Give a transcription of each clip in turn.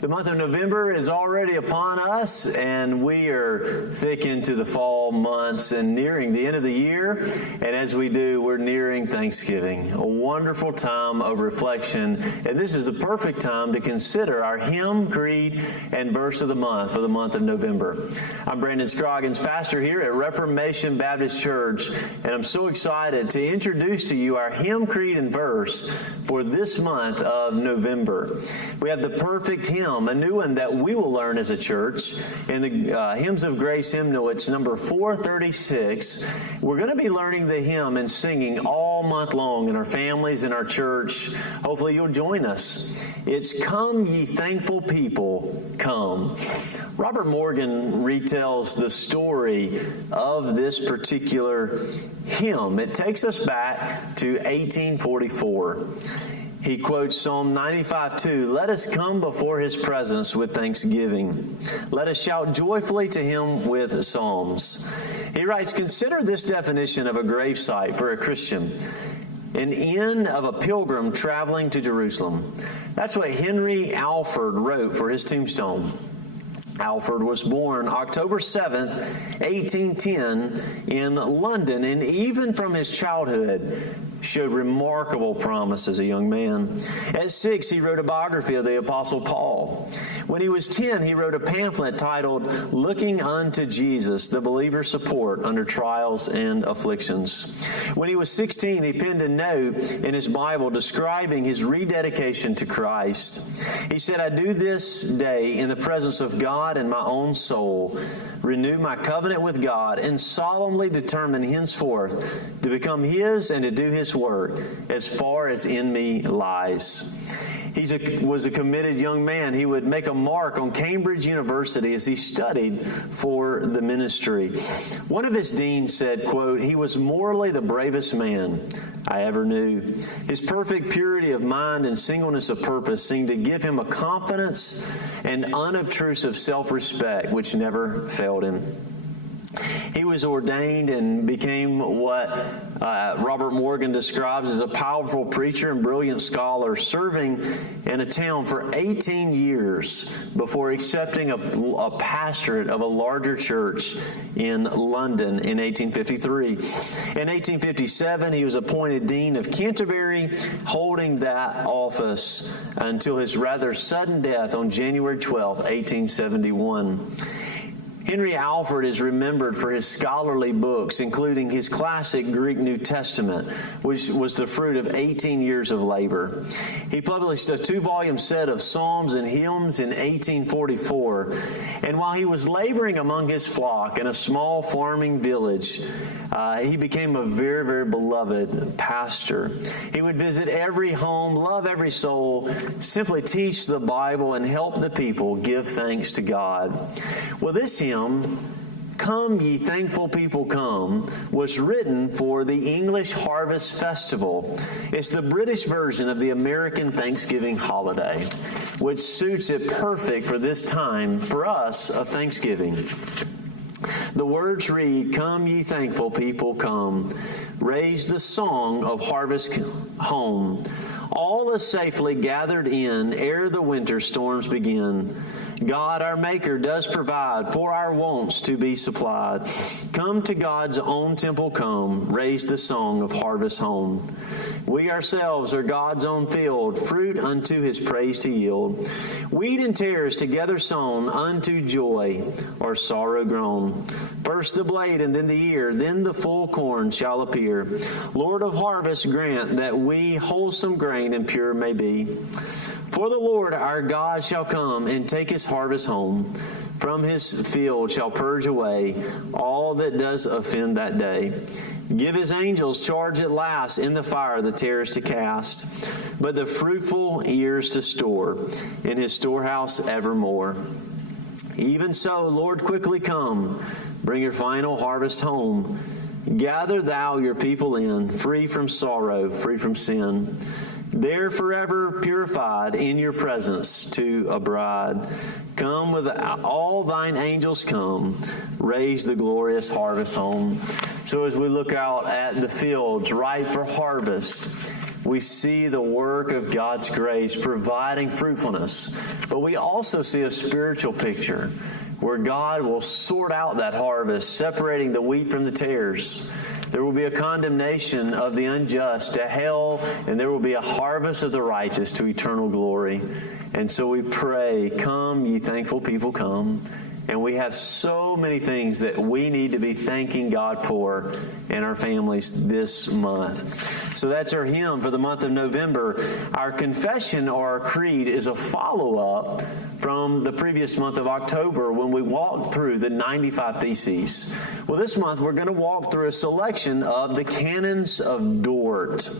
The month of November is already upon us, and we are thick into the fall months and nearing the end of the year. And as we do, we're nearing Thanksgiving, a wonderful time of reflection. And this is the perfect time to consider our hymn, creed, and verse of the month for the month of November. I'm Brandon Scroggins, pastor here at Reformation Baptist Church, and I'm so excited to introduce to you our hymn, creed, and verse for this month of November. We have the perfect hymn, a new one that we will learn as a church. In the Hymns of Grace hymnal, it's number 436. We're going to be learning the hymn and singing all month long in our families, in our church. Hopefully you'll join us. It's "Come Ye Thankful People, Come." Robert Morgan retells the story of this particular hymn. It takes us back to 1844. He quotes Psalm 95:2, "Let us come before His presence with thanksgiving. Let us shout joyfully to Him with psalms." He writes, "Consider this definition of a gravesite for a Christian. An inn of a pilgrim traveling to Jerusalem." That's what Henry Alford wrote for his tombstone. Alford was born October 7th, 1810 in London, and even from his childhood showed remarkable promise as a young man. At 6, he wrote a biography of the Apostle Paul. When he was 10, he wrote a pamphlet titled "Looking Unto Jesus, the Believer's Support Under Trials and Afflictions." When he was 16, he penned a note in his Bible describing his rededication to Christ. He said, "I do this day in the presence of God and my own soul, renew my covenant with God, and solemnly determine henceforth to become His and to do His work as far as in me lies." He was a committed young man. He would make a mark on Cambridge University as he studied for the ministry. One of his deans said, quote, "He was morally the bravest man I ever knew. His perfect purity of mind and singleness of purpose seemed to give him a confidence and unobtrusive self-respect which never failed him." He was ordained and became what Robert Morgan describes as a powerful preacher and brilliant scholar, serving in a town for 18 years before accepting a pastorate of a larger church in London in 1853. In 1857, he was appointed Dean of Canterbury, holding that office until his rather sudden death on January 12, 1871. Henry Alford is remembered for his scholarly books, including his classic Greek New Testament, which was the fruit of 18 years of labor. He published a 2-volume set of psalms and hymns in 1844, and while he was laboring among his flock in a small farming village, he became a very, very beloved pastor. He would visit every home, love every soul, simply teach the Bible, and help the people give thanks to God. Well, this hymn, "Come Ye Thankful People Come," was written for the English Harvest Festival. It's the British version of the American Thanksgiving holiday, which suits it perfect for this time for us of Thanksgiving. The words read, "Come ye thankful people, come. Raise the song of harvest home. All is safely gathered in ere the winter storms begin. God our Maker does provide for our wants to be supplied. Come to God's own temple come, raise the song of harvest home. We ourselves are God's own field, fruit unto His praise to yield. Wheat and tares together sown, unto joy or sorrow grown. First the blade and then the ear, then the full corn shall appear. Lord of harvest, grant that we wholesome grain and pure may be. For the Lord our God shall come and take His harvest home. From His field shall purge away all that does offend that day. Give His angels charge at last in the fire the tares to cast, but the fruitful ears to store in His storehouse evermore. Even so, Lord, quickly come, bring your final harvest home. Gather thou your people in, free from sorrow, free from sin. There forever purified in your presence to a bride. Come with all thine angels come, raise the glorious harvest home." So as we look out at the fields ripe for harvest, we see the work of God's grace providing fruitfulness. But we also see a spiritual picture where God will sort out that harvest, separating the wheat from the tares. There will be a condemnation of the unjust to hell, and there will be a harvest of the righteous to eternal glory. And so we pray, come, ye thankful people, come. And we have so many things that we need to be thanking God for in our families this month. So that's our hymn for the month of November. Our confession or our creed is a follow-up from the previous month of October when we walked through the 95 Theses. Well, this month we're going to walk through a selection of the Canons of Dort.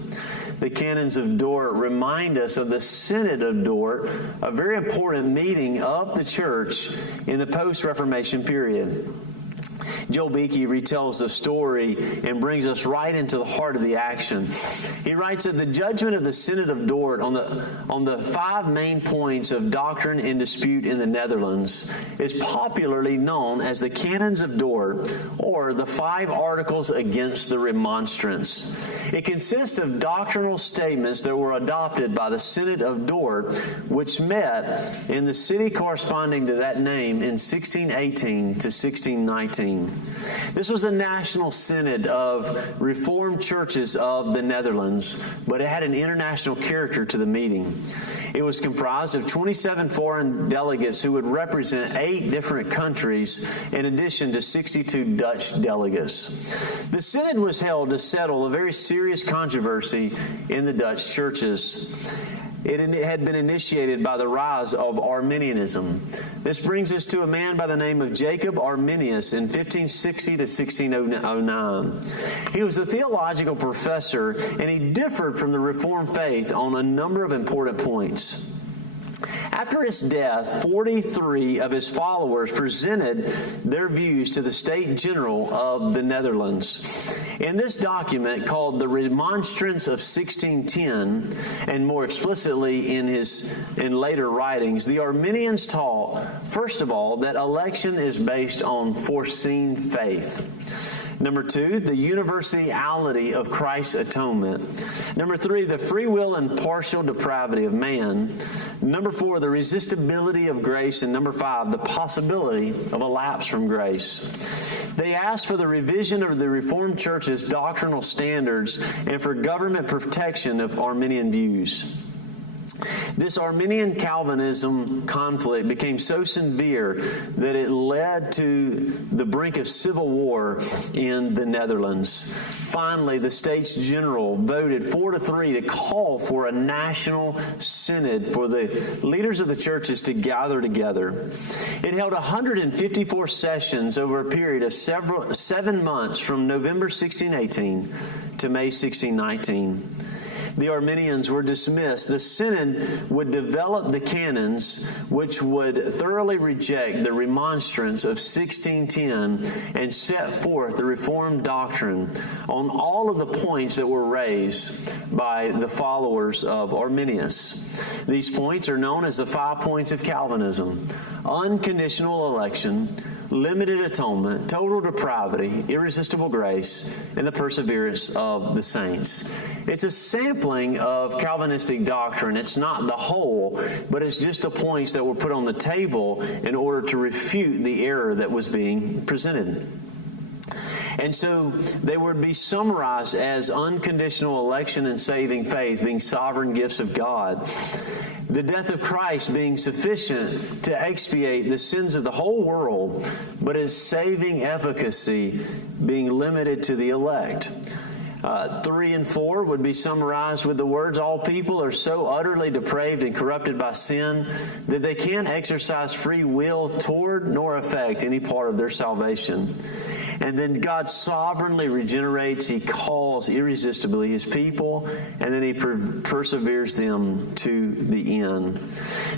The Canons of Dort remind us of the Synod of Dort, a very important meeting of the church in the post-Reformation period. Joel Beakey retells the story and brings us right into the heart of the action. He writes that the judgment of the Synod of Dort on the 5 main points of doctrine in dispute in the Netherlands is popularly known as the Canons of Dort, or the 5 Articles against the Remonstrance. It consists of doctrinal statements that were adopted by the Synod of Dort, which met in the city corresponding to that name in 1618 to 1619. This was a national synod of Reformed churches of the Netherlands, but it had an international character to the meeting. It was comprised of 27 foreign delegates who would represent 8 different countries, in addition to 62 Dutch delegates. The synod was held to settle a very serious controversy in the Dutch churches. It had been initiated by the rise of Arminianism. This brings us to a man by the name of Jacob Arminius in 1560 to 1609. He was a theological professor, and he differed from the Reformed faith on a number of important points. After his death, 43 of his followers presented their views to the State General of the Netherlands. In this document, called the Remonstrance of 1610, and more explicitly in later writings, the Arminians taught, first of all, that election is based on foreseen faith. Number 2, the universality of Christ's atonement. Number 3, the free will and partial depravity of man. Number 4, the resistibility of grace. And number 5, the possibility of a lapse from grace. They asked for the revision of the Reformed Church's doctrinal standards and for government protection of Arminian views. This Arminian Calvinism conflict became so severe that it led to the brink of civil war in the Netherlands. Finally, the States General voted 4-3 to call for a national synod for the leaders of the churches to gather together. It held 154 sessions over a period of 7 months from November 1618 to May 1619. The Arminians were dismissed. The synod would develop the canons, which would thoroughly reject the remonstrance of 1610 and set forth the Reformed doctrine on all of the points that were raised by the followers of Arminius. These points are known as the 5 points of Calvinism: unconditional election, limited atonement, total depravity, irresistible grace, and the perseverance of the saints. It's a sampling of Calvinistic doctrine. It's not the whole, but it's just the points that were put on the table in order to refute the error that was being presented. And so they would be summarized as unconditional election and saving faith being sovereign gifts of God, the death of Christ being sufficient to expiate the sins of the whole world, but its saving efficacy being limited to the elect. 3 and 4 would be summarized with the words, all people are so utterly depraved and corrupted by sin that they can't exercise free will toward nor affect any part of their salvation. And then God sovereignly regenerates. He calls irresistibly His people, and then He perseveres them to the end.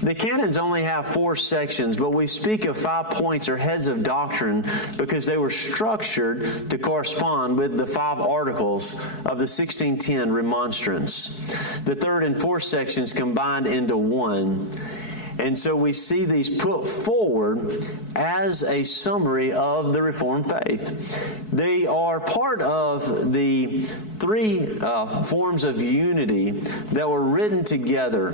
The canons only have 4 sections, but we speak of 5 points or heads of doctrine because they were structured to correspond with the 5 articles of the 1610 Remonstrance. The 3rd and 4th sections combined into one. And so we see these put forward as a summary of the Reformed faith. They are part of the three forms of unity that were written together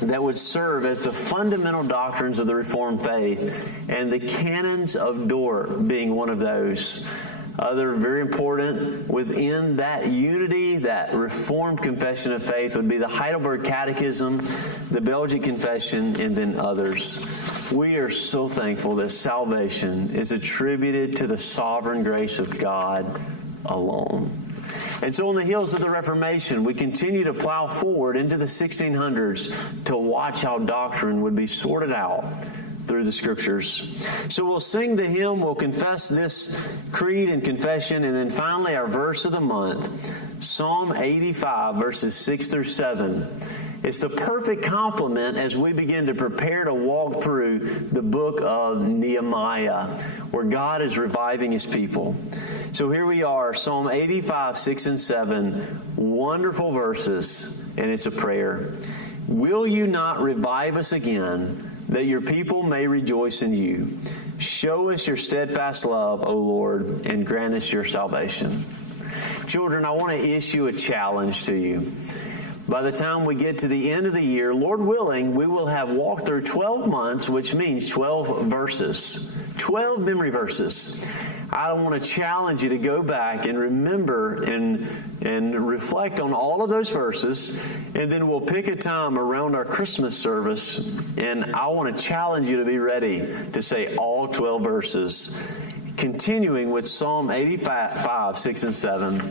that would serve as the fundamental doctrines of the Reformed faith, and the Canons of Dort being one of those. They're very important within that unity, that Reformed confession of faith would be the Heidelberg Catechism, the Belgic Confession, and then others. We are so thankful that salvation is attributed to the sovereign grace of God alone. And so on the heels of the Reformation, we continue to plow forward into the 1600s to watch how doctrine would be sorted out through the Scriptures. So we'll sing the hymn, we'll confess this creed and confession, and then finally our verse of the month, Psalm 85, verses 6 through 7. It's the perfect complement as we begin to prepare to walk through the book of Nehemiah, where God is reviving His people. So here we are, Psalm 85, 6 and 7, wonderful verses, and it's a prayer. Will you not revive us again, that your people may rejoice in you? Show us your steadfast love, O Lord, and grant us your salvation. Children, I want to issue a challenge to you. By the time we get to the end of the year, Lord willing, we will have walked through 12 months, which means 12 verses, 12 memory verses. I want to challenge you to go back and remember and reflect on all of those verses, and then we'll pick a time around our Christmas service, and I want to challenge you to be ready to say all 12 verses, continuing with Psalm 85, 6 and 7.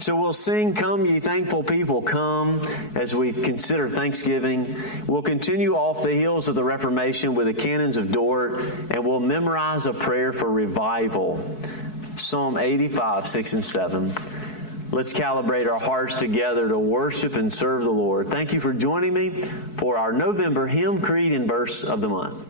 So we'll sing, Come Ye Thankful People, Come, as we consider Thanksgiving. We'll continue off the heels of the Reformation with the Canons of Dort, and we'll memorize a prayer for revival, Psalm 85, 6 and 7. Let's calibrate our hearts together to worship and serve the Lord. Thank you for joining me for our November Hymn, Creed, and Verse of the Month.